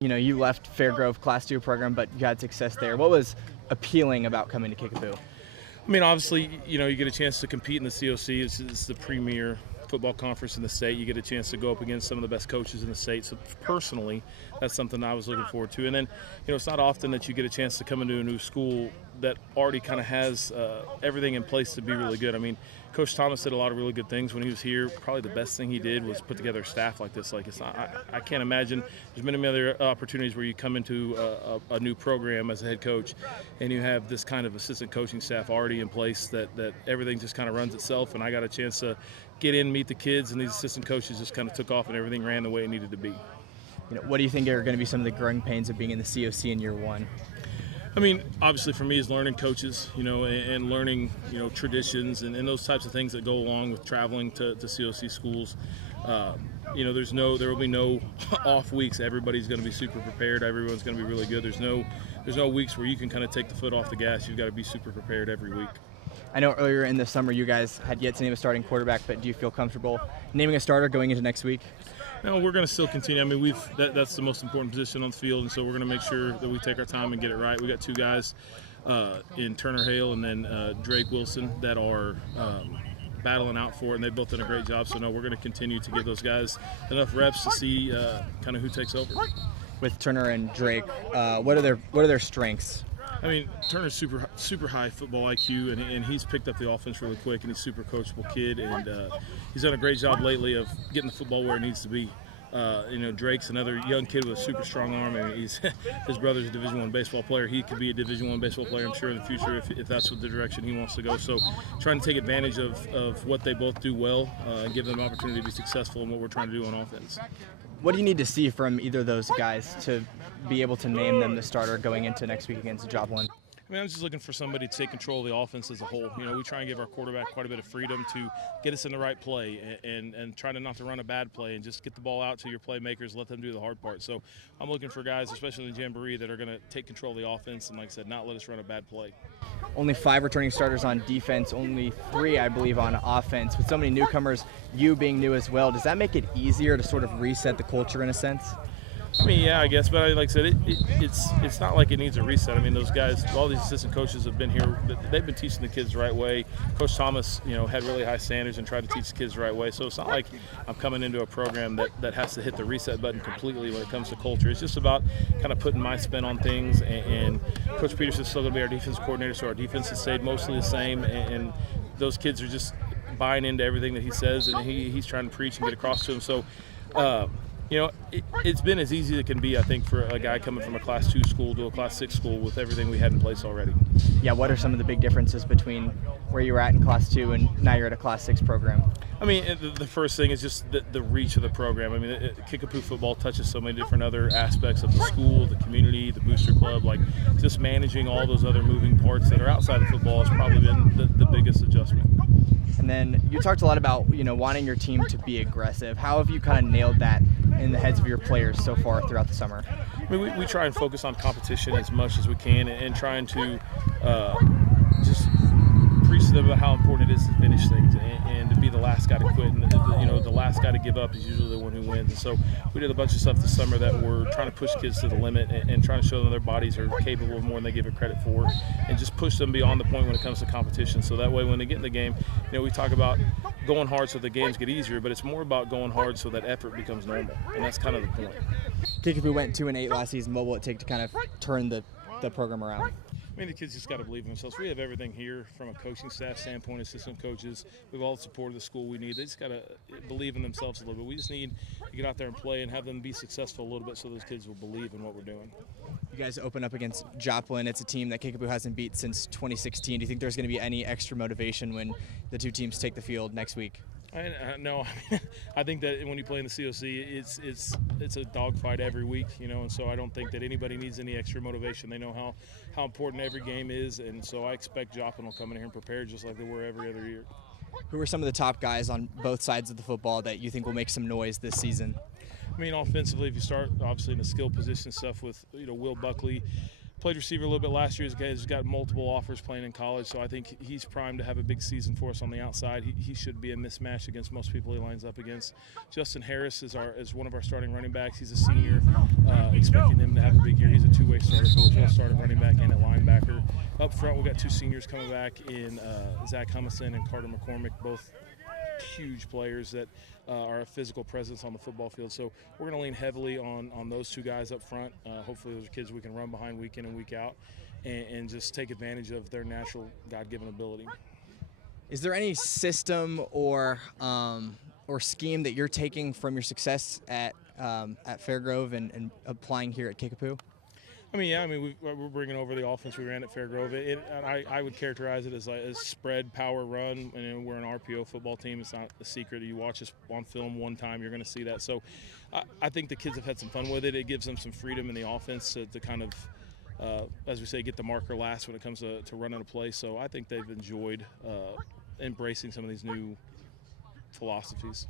You know, you left Fairgrove Class 2 program, but you had success there. What was appealing about coming to Kickapoo? I mean, obviously, you get a chance to compete in the COC. It's the premier football conference in the state. You get a chance to go up against some of the best coaches in the state. So personally, that's something I was looking forward to. And then, it's not often that you get a chance to come into a new school that already kind of has everything in place to be really good. I mean, Coach Thomas did a lot of really good things when he was here. Probably the best thing he did was put together a staff like this. Like, it's not, I can't imagine there's many other opportunities where you come into a new program as a head coach and you have this kind of assistant coaching staff already in place that everything just kind of runs itself. And I got a chance to get in, meet the kids, and these assistant coaches just kind of took off and everything ran the way it needed to be. What do you think are going to be some of the growing pains of being in the COC in year one? I mean, obviously for me is learning coaches, and learning, traditions and those types of things that go along with traveling to COC schools. There will be no off weeks. Everybody's going to be super prepared. Everyone's going to be really good. There's no weeks where you can kind of take the foot off the gas. You've got to be super prepared every week. I know earlier in the summer you guys had yet to name a starting quarterback, but do you feel comfortable naming a starter going into next week? No, we're going to still continue. I mean, that's the most important position on the field, and so we're going to make sure that we take our time and get it right. We got two guys in Turner Hale and then Drake Wilson that are battling out for it, and they've both done a great job. So, no, we're going to continue to give those guys enough reps to see kind of who takes over. With Turner and Drake, what are their strengths? I mean, Turner's super high football IQ, and he's picked up the offense really quick, and he's a super coachable kid, and he's done a great job lately of getting the football where it needs to be. Drake's another young kid with a super strong arm. I mean, his brother's a Division I baseball player. He could be a Division I baseball player, I'm sure, in the future if that's the direction he wants to go. So trying to take advantage of what they both do well and give them an opportunity to be successful in what we're trying to do on offense. What do you need to see from either of those guys to be able to name them the starter going into next week against Joplin? I mean, I'm just looking for somebody to take control of the offense as a whole. We try and give our quarterback quite a bit of freedom to get us in the right play and try to not to run a bad play and just get the ball out to your playmakers, let them do the hard part. So I'm looking for guys, especially in the Jamboree, that are going to take control of the offense and, like I said, not let us run a bad play. Only 5 returning starters on defense, only 3, I believe, on offense. With so many newcomers, you being new as well, does that make it easier to sort of reset the culture in a sense? I mean, yeah, I guess, but like I said, it's not like it needs a reset. I mean, those guys, all these assistant coaches have been here. They've been teaching the kids the right way. Coach Thomas, had really high standards and tried to teach the kids the right way. So it's not like I'm coming into a program that has to hit the reset button completely when it comes to culture. It's just about kind of putting my spin on things. And Coach Peterson's still going to be our defense coordinator, so our defense has stayed mostly the same. And those kids are just buying into everything that he says, and he's trying to preach and get across to them. So, it's been as easy as it can be, I think, for a guy coming from a Class 2 school to a Class 6 school with everything we had in place already. Yeah, what are some of the big differences between where you were at in Class 2 and now you're at a Class 6 program? I mean, the first thing is just the reach of the program. I mean, Kickapoo football touches so many different other aspects of the school, the community, the booster club. Like, just managing all those other moving parts that are outside of football has probably been the biggest adjustment. And then you talked a lot about, wanting your team to be aggressive. How have you kind of nailed that in the heads of your players so far throughout the summer? I mean, we try and focus on competition as much as we can and trying to just preach to them about how important it is to finish things and to be the last guy to quit. And, the last guy to give up is usually the one who wins. And so we did a bunch of stuff this summer that we're trying to push kids to the limit and trying to show them their bodies are capable of more than they give it credit for, and just push them beyond the point when it comes to competition. So that way when they get in the game, we talk about going hard so the games get easier, but it's more about going hard so that effort becomes normal. And that's kind of the point. Kickapoo went 2-8 last season. What will it take to kind of turn the program around? I mean, the kids just got to believe in themselves. We have everything here from a coaching staff standpoint, assistant coaches. We've all the support of the school we need. They just got to believe in themselves a little bit. We just need to get out there and play and have them be successful a little bit so those kids will believe in what we're doing. You guys open up against Joplin. It's a team that Kickapoo hasn't beat since 2016. Do you think there's going to be any extra motivation when the two teams take the field next week? No, I think that when you play in the COC, it's a dogfight every week, and so I don't think that anybody needs any extra motivation. They know how important every game is, and so I expect Joplin will come in here and prepare just like they were every other year. Who are some of the top guys on both sides of the football that you think will make some noise this season? I mean, offensively, if you start obviously in the skill position stuff with Will Buckley, played receiver a little bit last year. He's got multiple offers playing in college, so I think he's primed to have a big season for us on the outside. He should be a mismatch against most people he lines up against. Justin Harris is one of our starting running backs. He's a senior, expecting him to have a big year. He's a two-way starter, so he'll start at running back and at linebacker. Up front, we've got two seniors coming back in Zach Humison and Carter McCormick, both huge players that are a physical presence on the football field. So we're going to lean heavily on those two guys up front. Hopefully those are kids we can run behind week in and week out and just take advantage of their natural God-given ability. Is there any system or scheme that you're taking from your success at Fairgrove and applying here at Kickapoo? We're bringing over the offense we ran at Fairgrove. I would characterize it as spread, power, run. And we're an RPO football team. It's not a secret. You watch us on film one time, you're going to see that. So I think the kids have had some fun with it. It gives them some freedom in the offense to kind of, as we say, get the marker last when it comes to running a play. So I think they've enjoyed embracing some of these new philosophies.